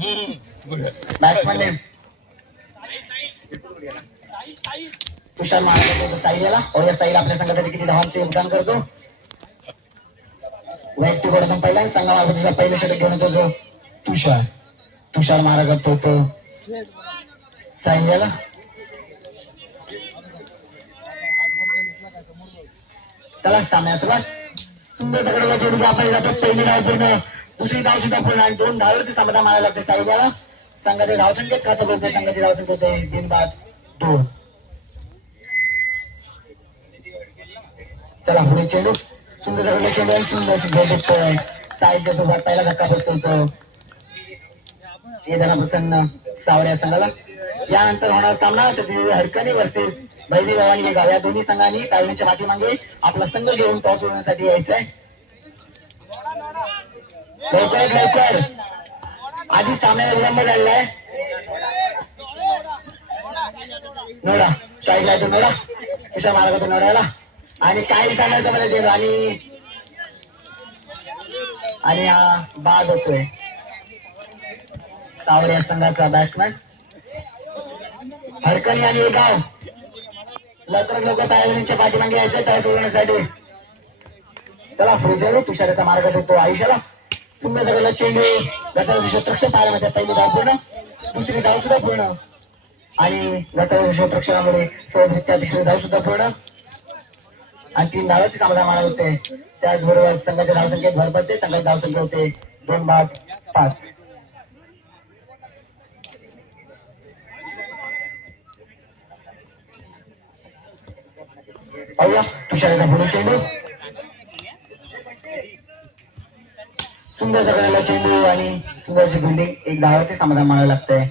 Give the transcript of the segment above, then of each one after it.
Batsman name तुषार महाराज साईल याला और साईल आपल्या संघासाठी किती धावांचे योगदान करतो. वैयक्तिक गोलंदाज पहिला संघामार्फत पहिलं षटक घेऊन येतो जो तुषार महाराज तो साईल याला चला सामन्या सुरुवात. सुंदर सगळ्याला चेंडू आपण जातो. पहिली धाव पूर्ण, दुसरी धाव सुद्धा पूर्ण आणि 2 धावावरती समाधान मानायला लागते साईल याला. संघाचे धावसंख्येत खातं बोलते. संघाची धावसंख्या होते 3 बाद 2. चला पुढे चेंडू सुंदर सगळ्या चेंडू आणि सुंदर भेटतोय साईच्या सोबत. पहिला धक्का बसतो तो हे जरा प्रसन्न सावड्या संघाला. यानंतर होणार सामना हरकणी वर्सेस भैरी भवानी निघाव. या दोन्ही संघांनी तालमीच्या पाठीमागे आपला संघ घेऊन टॉस उडवण्यासाठी यायचंय. लवकर आधी सामन्याला विलंब झालेलाय. नोडा स्ट्राईकला येतो. नोडा तुषार मार्गातो नोड्याला आणि काही सांगायचं मला चेंडू आणि हा बाद होतोय. सावड्या संघाचा बॅट्समॅन हरकणी आणि गाव लवकर तायवणीच्या पाठीमागे यायचं टॉस उडवण्यासाठी. चला पुढे चेंडू तुषाराचा मार्ग देतो आयुष्याला. सुंदर सगळं चेंडू गटाचं क्षेत्ररक्षण पाहायला मिळते. पहिली धाव पूर्ण, दुसरी धाव सुद्धा पूर्ण आणि गटाचं क्षेत्ररक्षणामुळे सहजरित्या तिसरी धाव सुद्धा पूर्ण आणि 3 धावाची समाधान मानत होते. त्याचबरोबर संघाच्या धावसंख्येत भर पडते. संघाची धावसंख्या होते 2 बाद 5. पाहूया तुषाराचा पुढे चेंडू. सुंदर सगळ्याला चेंडू आणि सुंदरची बिल्डिंग. 1 धावावरती समाधान मानावं लागतंय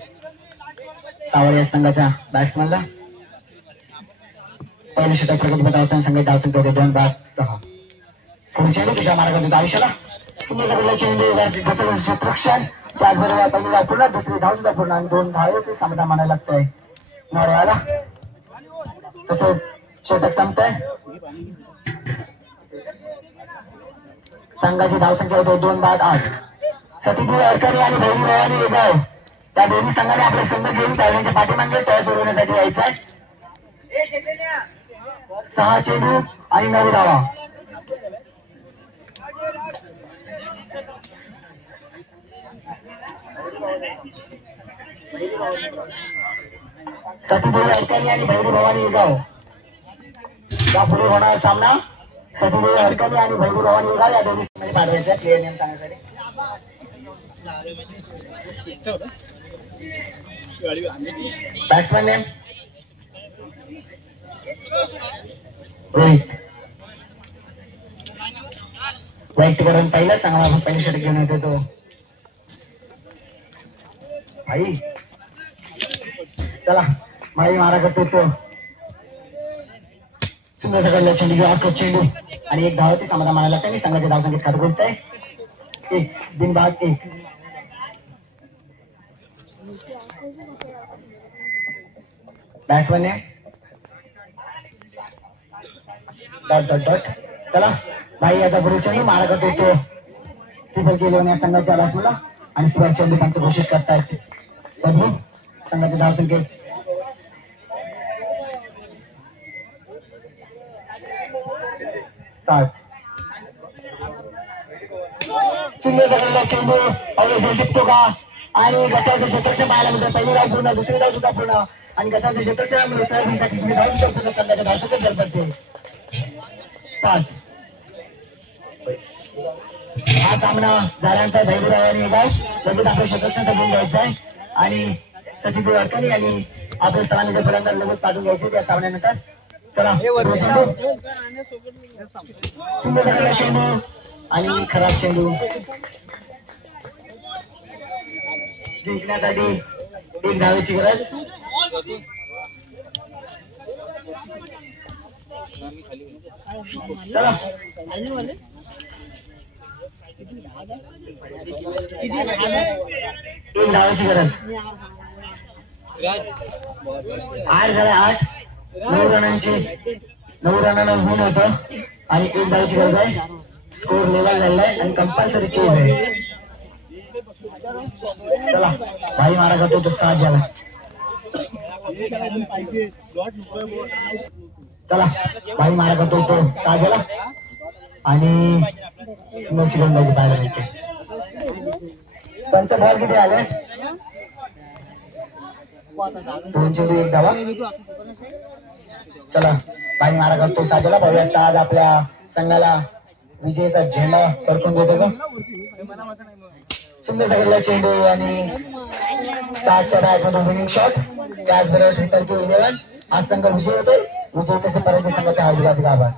सावळ्या संघाच्या बॅट्समॅनला. पहिलं षटक प्रगती पथकावताना संघाची धावसंख्या होते 2 बाद 6. पुढे चेंडू तुषार मार्गात होता आयुष्याला. सुंदर सगळ्याला चेंडू क्षेत्ररक्षण त्याचबरोबर पहिली धाव पूर्ण, दुसरी धाव सुद्धा पूर्ण आणि 2 धावावरती समाधान मानावं लागतंय नोड्याला. तसंच षटक संपतंय. संघाची धावसंख्या होते 2 बाद 8. सतीदेवी हरकणी आणि भैरी भवानी निघाव या दोन्ही संघाने आपले संघ घेऊन तालमीच्या पाठीमागे टॉस उडवण्यासाठी यायचंय. 6 चेंडू आणि 9 धावा. सतीदेवी हरकणी आणि भैरी भवानी निघाव या पुढे होणार सामना. सतीदेवी हरकणी आणि भैरी भवानी निघाव या दोन्ही संघाने पाठवायचा. क्लिअर नियम सांगण्यासाठी बॅट्समॅन नेम रोहित. वैयक्तिक पहिला सांगा पहिली षटक घेऊन येतो तो आई. चला माई मारा करतो तो सुंदर सगळ्या चेंडू आखो चेंडू आणि 1 धावावरती समाधान मानायला लागतं. मी संघाच्या धावसंख्येत खातं बोलतोय 1 दिन बाद 1. Batsman dot. चला भाई आता पुढे चेंडू मारा करतो तो ट्रिपल केले संघाच्या बॅट्समॅनला आणि सुरुवात चेंडू पंच घोषित करतायत. संघाच्या धावसंख्येत 7. सुंदर सगळ्याला चेंडू अवलेबल टिकतो का आणि गटाचं क्षेत्ररक्षण पाहायला मिळतं. पहिली धाव पूर्ण, दुसरी धाव सुद्धा पूर्ण आणि गटाचं क्षेत्ररक्षणामुळे सोयाबीनसाठी धाव सुद्धा संघाच्या धावसंख्येत भर पडते 5. हा सामना झाल्यानंतर भैरवरावांनी लगेच आपलं क्षेत्ररक्षण समजून घ्यायचं आहे आणि सतीदेवी हरकणी आणि आपल्या स्थलांतर फलंदाज लगेच पाठवून घ्यायचे त्या सामन्यानंतर. चला सुंदर चेंडू आणि खराब चेंडू जिंकण्यासाठी 1 धावेची गरज. चला 1 धावेची गरज. 8 झाले 8. 9 रनांची 9 रनांना होऊन होतं आणि 1 धावेची गरज आहे. स्कोर लेवल झालेला आहे आणि कंपल्सरी चेज आहे. चला भाई मारा करतो तो साथ झाला. चला भाई मारा करतो तो साथ झाला आणि सुंदरची गोलंदाजी पाहायला मिळते. पंच बॉल किती आले? 2 चेंडू 1 धावा. चला भाई मारा करतो साथ झाला. भव्याचा आज आपल्या संघाला विजयचा झेंडा फडकून देतो का? सुंदर सगळ्या चेंडू आणि 7च्या बॅटमधून विनिंग शॉट. त्याचबरोबर रिटर्न टू 11 आज संघ विजय होतोय. विजय कसे पर्यंत संघाचा हार्दिक आभार.